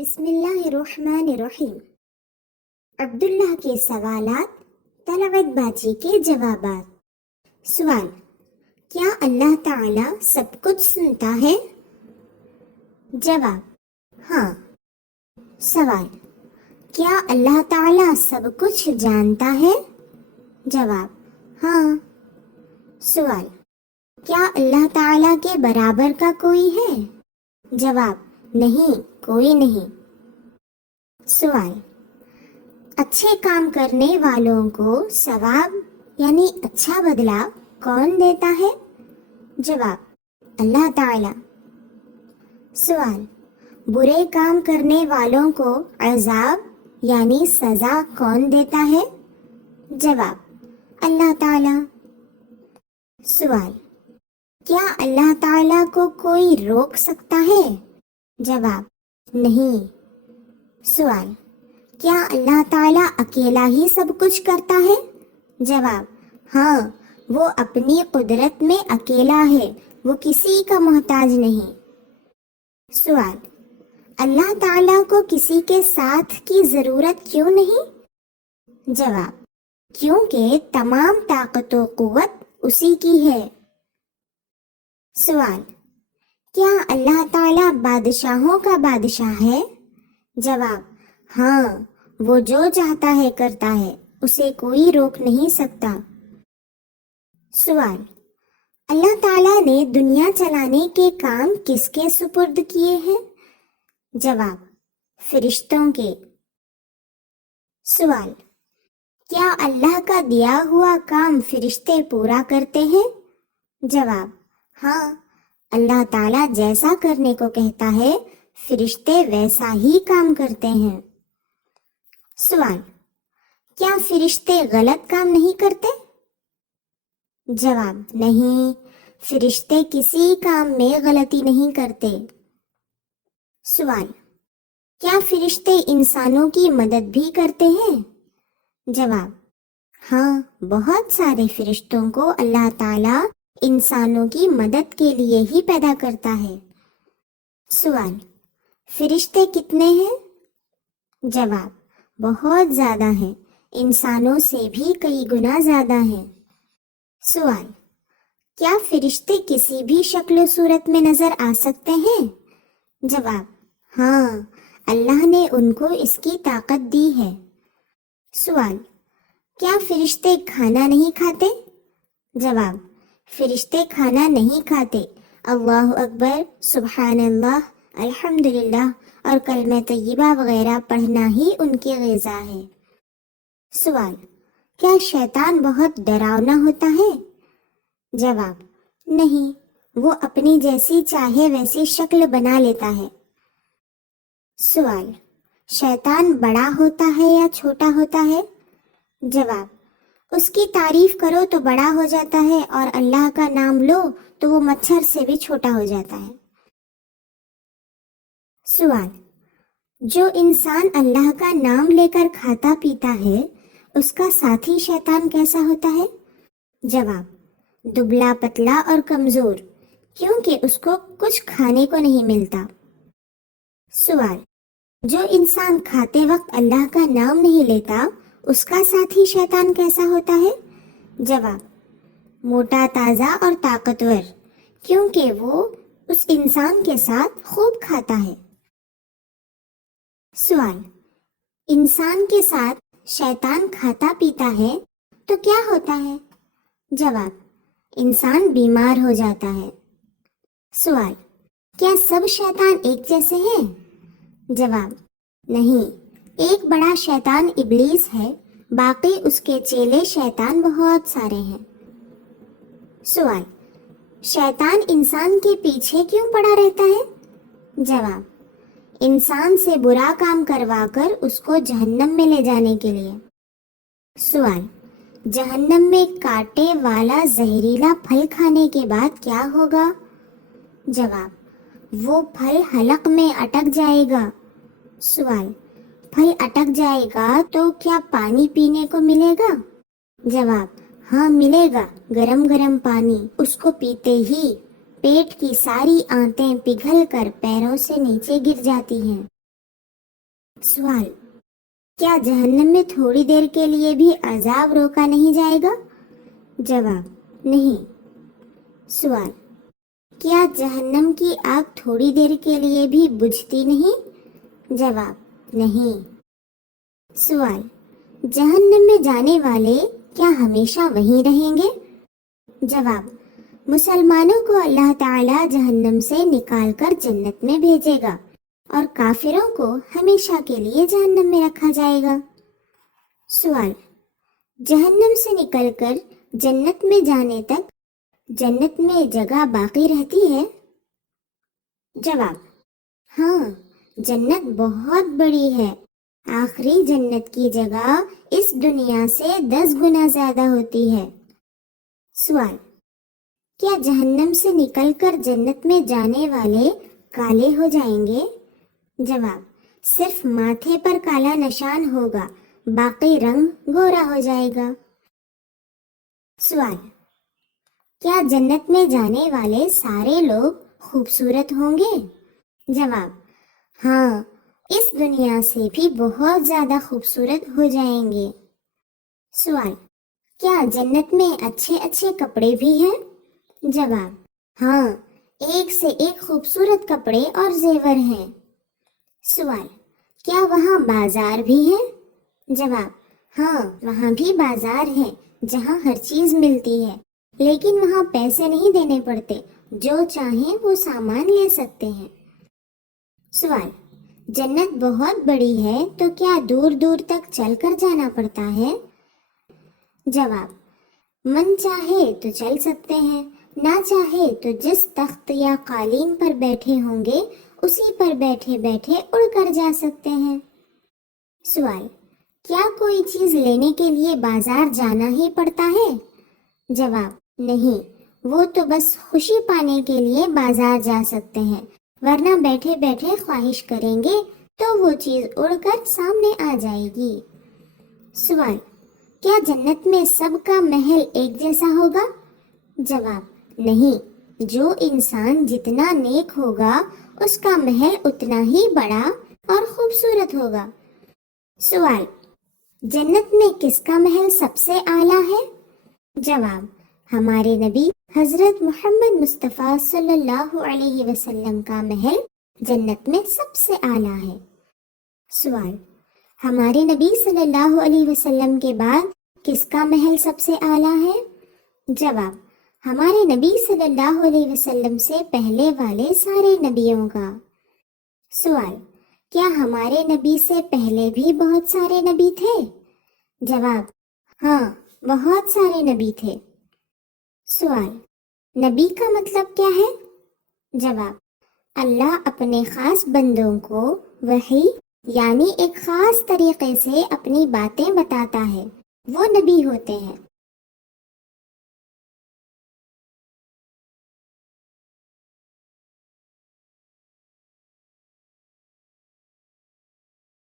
بسم اللہ الرحمن الرحیم۔ عبداللہ کے سوالات، طلعت باجی کے جوابات۔ سوال: کیا اللہ تعالی سب کچھ سنتا ہے؟ جواب: ہاں۔ سوال: کیا اللہ تعالی سب کچھ جانتا ہے؟ جواب: ہاں۔ سوال: کیا اللہ تعالی کے برابر کا کوئی ہے؟ جواب: نہیں، کوئی نہیں۔ سوال: اچھے کام کرنے والوں کو ثواب یعنی اچھا بدلہ کون دیتا ہے؟ جواب: اللہ تعالی۔ سوال: برے کام کرنے والوں کو عذاب یعنی سزا کون دیتا ہے؟ جواب: اللہ تعالی۔ سوال: کیا اللہ تعالی کو کوئی روک سکتا ہے؟ جواب: نہیں۔ سوال: کیا اللہ تعالیٰ اکیلا ہی سب کچھ کرتا ہے؟ جواب: ہاں، وہ اپنی قدرت میں اکیلا ہے، وہ کسی کا محتاج نہیں۔ سوال: اللہ تعالیٰ کو کسی کے ساتھ کی ضرورت کیوں نہیں؟ جواب: کیونکہ تمام طاقت و قوت اسی کی ہے۔ سوال: کیا اللہ تعالیٰ بادشاہوں کا بادشاہ ہے؟ جواب: ہاں، وہ جو چاہتا ہے کرتا ہے، اسے کوئی روک نہیں سکتا۔ سوال: اللہ تعالیٰ نے دنیا چلانے کے کام کس کے سپرد کیے ہیں؟ جواب: فرشتوں کے۔ سوال: کیا اللہ کا دیا ہوا کام فرشتے پورا کرتے ہیں؟ جواب: ہاں، اللہ تعالیٰ جیسا کرنے کو کہتا ہے فرشتے ویسا ہی کام کرتے ہیں۔ سوال: کیا فرشتے غلط کام نہیں کرتے؟ جواب: نہیں، فرشتے کسی کام میں غلطی نہیں کرتے۔ سوال: کیا فرشتے انسانوں کی مدد بھی کرتے ہیں؟ جواب: ہاں، بہت سارے فرشتوں کو اللہ تعالیٰ انسانوں کی مدد کے لیے ہی پیدا کرتا ہے۔ سوال: فرشتے کتنے ہیں؟ جواب: بہت زیادہ ہیں، انسانوں سے بھی کئی گنا زیادہ ہیں۔ سوال: کیا فرشتے کسی بھی شکل و صورت میں نظر آ سکتے ہیں؟ جواب: ہاں، اللہ نے ان کو اس کی طاقت دی ہے۔ سوال: کیا فرشتے کھانا نہیں کھاتے؟ جواب: فرشتے کھانا نہیں کھاتے، اللہ اکبر، سبحان اللہ، الحمدللہ اور کلمہ طیبہ وغیرہ پڑھنا ہی ان کی غذا ہے۔ سوال: کیا شیطان بہت ڈراؤنا ہوتا ہے؟ جواب: نہیں، وہ اپنی جیسی چاہے ویسی شکل بنا لیتا ہے۔ سوال: شیطان بڑا ہوتا ہے یا چھوٹا ہوتا ہے؟ جواب: اس کی تعریف کرو تو بڑا ہو جاتا ہے، اور اللہ کا نام لو تو وہ مچھر سے بھی چھوٹا ہو جاتا ہے۔ سوال: جو انسان اللہ کا نام لے کر کھاتا پیتا ہے، اس کا ساتھی شیطان کیسا ہوتا ہے؟ جواب: دبلا پتلا اور کمزور، کیونکہ اس کو کچھ کھانے کو نہیں ملتا۔ سوال: جو انسان کھاتے وقت اللہ کا نام نہیں لیتا، اس کا ساتھی شیطان کیسا ہوتا ہے؟ جواب: موٹا تازہ اور طاقتور، کیونکہ وہ اس انسان کے ساتھ خوب کھاتا ہے۔ سوال: انسان کے ساتھ شیطان کھاتا پیتا ہے تو کیا ہوتا ہے؟ جواب: انسان بیمار ہو جاتا ہے۔ سوال: کیا سب شیطان ایک جیسے ہیں؟ جواب: نہیں، ایک بڑا شیطان ابلیس ہے، باقی اس کے چیلے شیطان بہت سارے ہیں۔ سوال: شیطان انسان کے پیچھے کیوں پڑا رہتا ہے؟ جواب: انسان سے برا کام کروا کر اس کو جہنم میں لے جانے کے لیے۔ سوال: جہنم میں کانٹے والا زہریلا پھل کھانے کے بعد کیا ہوگا؟ جواب: وہ پھل حلق میں اٹک جائے گا۔ سوال: پھل اٹک جائے گا تو کیا پانی پینے کو ملے گا؟ جواب: ہاں ملے گا، گرم گرم پانی، اس کو پیتے ہی پیٹ کی ساری آنتیں پگھل کر پیروں سے نیچے گر جاتی ہیں۔ سوال، کیا جہنم میں تھوڑی دیر کے لیے بھی عذاب روکا نہیں جائے گا؟ جواب، نہیں۔ سوال، کیا جہنم کی آگ تھوڑی دیر کے لیے بھی بجھتی نہیں؟ جواب، نہیں۔ سوال، جہنم میں جانے والے کیا ہمیشہ وہیں رہیں گے؟ جواب، مسلمانوں کو اللہ تعالی جہنم سے نکال کر جنت میں بھیجے گا اور کافروں کو ہمیشہ کے لیے جہنم میں رکھا جائے گا۔ سوال، جہنم سے نکل کر جنت میں جانے تک جنت میں جگہ باقی رہتی ہے؟ جواب، ہاں، جنت بہت بڑی ہے۔ آخری جنت کی جگہ اس دنیا سے 10 گنا زیادہ ہوتی ہے۔ سوال، کیا جہنم سے نکل کر جنت میں جانے والے کالے ہو جائیں گے؟ جواب، صرف ماتھے پر کالا نشان ہوگا، باقی رنگ گورا ہو جائے گا۔ سوال، کیا جنت میں جانے والے سارے لوگ خوبصورت ہوں گے؟ جواب، ہاں، اس دنیا سے بھی بہت زیادہ خوبصورت ہو جائیں گے۔ سوال، کیا جنت میں اچھے اچھے کپڑے بھی ہیں؟ جواب، ہاں، ایک سے ایک خوبصورت کپڑے اور زیور ہیں۔ سوال، کیا وہاں بازار بھی ہے؟ جواب، ہاں، وہاں بھی بازار ہے جہاں ہر چیز ملتی ہے، لیکن وہاں پیسے نہیں دینے پڑتے، جو چاہیں وہ سامان لے سکتے ہیں۔ سوال، جنت بہت بڑی ہے تو کیا دور دور تک چل کر جانا پڑتا ہے؟ جواب، من چاہے تو چل سکتے ہیں، نہ چاہے تو جس تخت یا قالین پر بیٹھے ہوں گے اسی پر بیٹھے بیٹھے اڑ کر جا سکتے ہیں۔ سوال، کیا کوئی چیز لینے کے لیے بازار جانا ہی پڑتا ہے؟ جواب، نہیں، وہ تو بس خوشی پانے کے لیے بازار جا سکتے ہیں، ورنہ بیٹھے بیٹھے خواہش کریں گے تو وہ چیز اڑ کر سامنے آ جائے گی۔ سوال، کیا جنت میں سب کا محل ایک جیسا ہوگا؟ جواب، نہیں، جو انسان جتنا نیک ہوگا اس کا محل اتنا ہی بڑا اور خوبصورت ہوگا۔ سوال، جنت میں کس کا محل سب سے اعلیٰ ہے؟ جواب، ہمارے نبی حضرت محمد مصطفیٰ صلی اللہ علیہ وسلم کا محل جنت میں سب سے اعلیٰ ہے۔ سوال، ہمارے نبی صلی اللہ علیہ وسلم کے بعد کس کا محل سب سے اعلیٰ ہے؟ جواب، ہمارے نبی صلی اللہ علیہ وسلم سے پہلے والے سارے نبیوں کا۔ سوال، کیا ہمارے نبی سے پہلے بھی بہت سارے نبی تھے؟ جواب، ہاں، بہت سارے نبی تھے۔ سوال، نبی کا مطلب کیا ہے؟ جواب، اللہ اپنے خاص بندوں کو وحی یعنی ایک خاص طریقے سے اپنی باتیں بتاتا ہے، وہ نبی ہوتے ہیں۔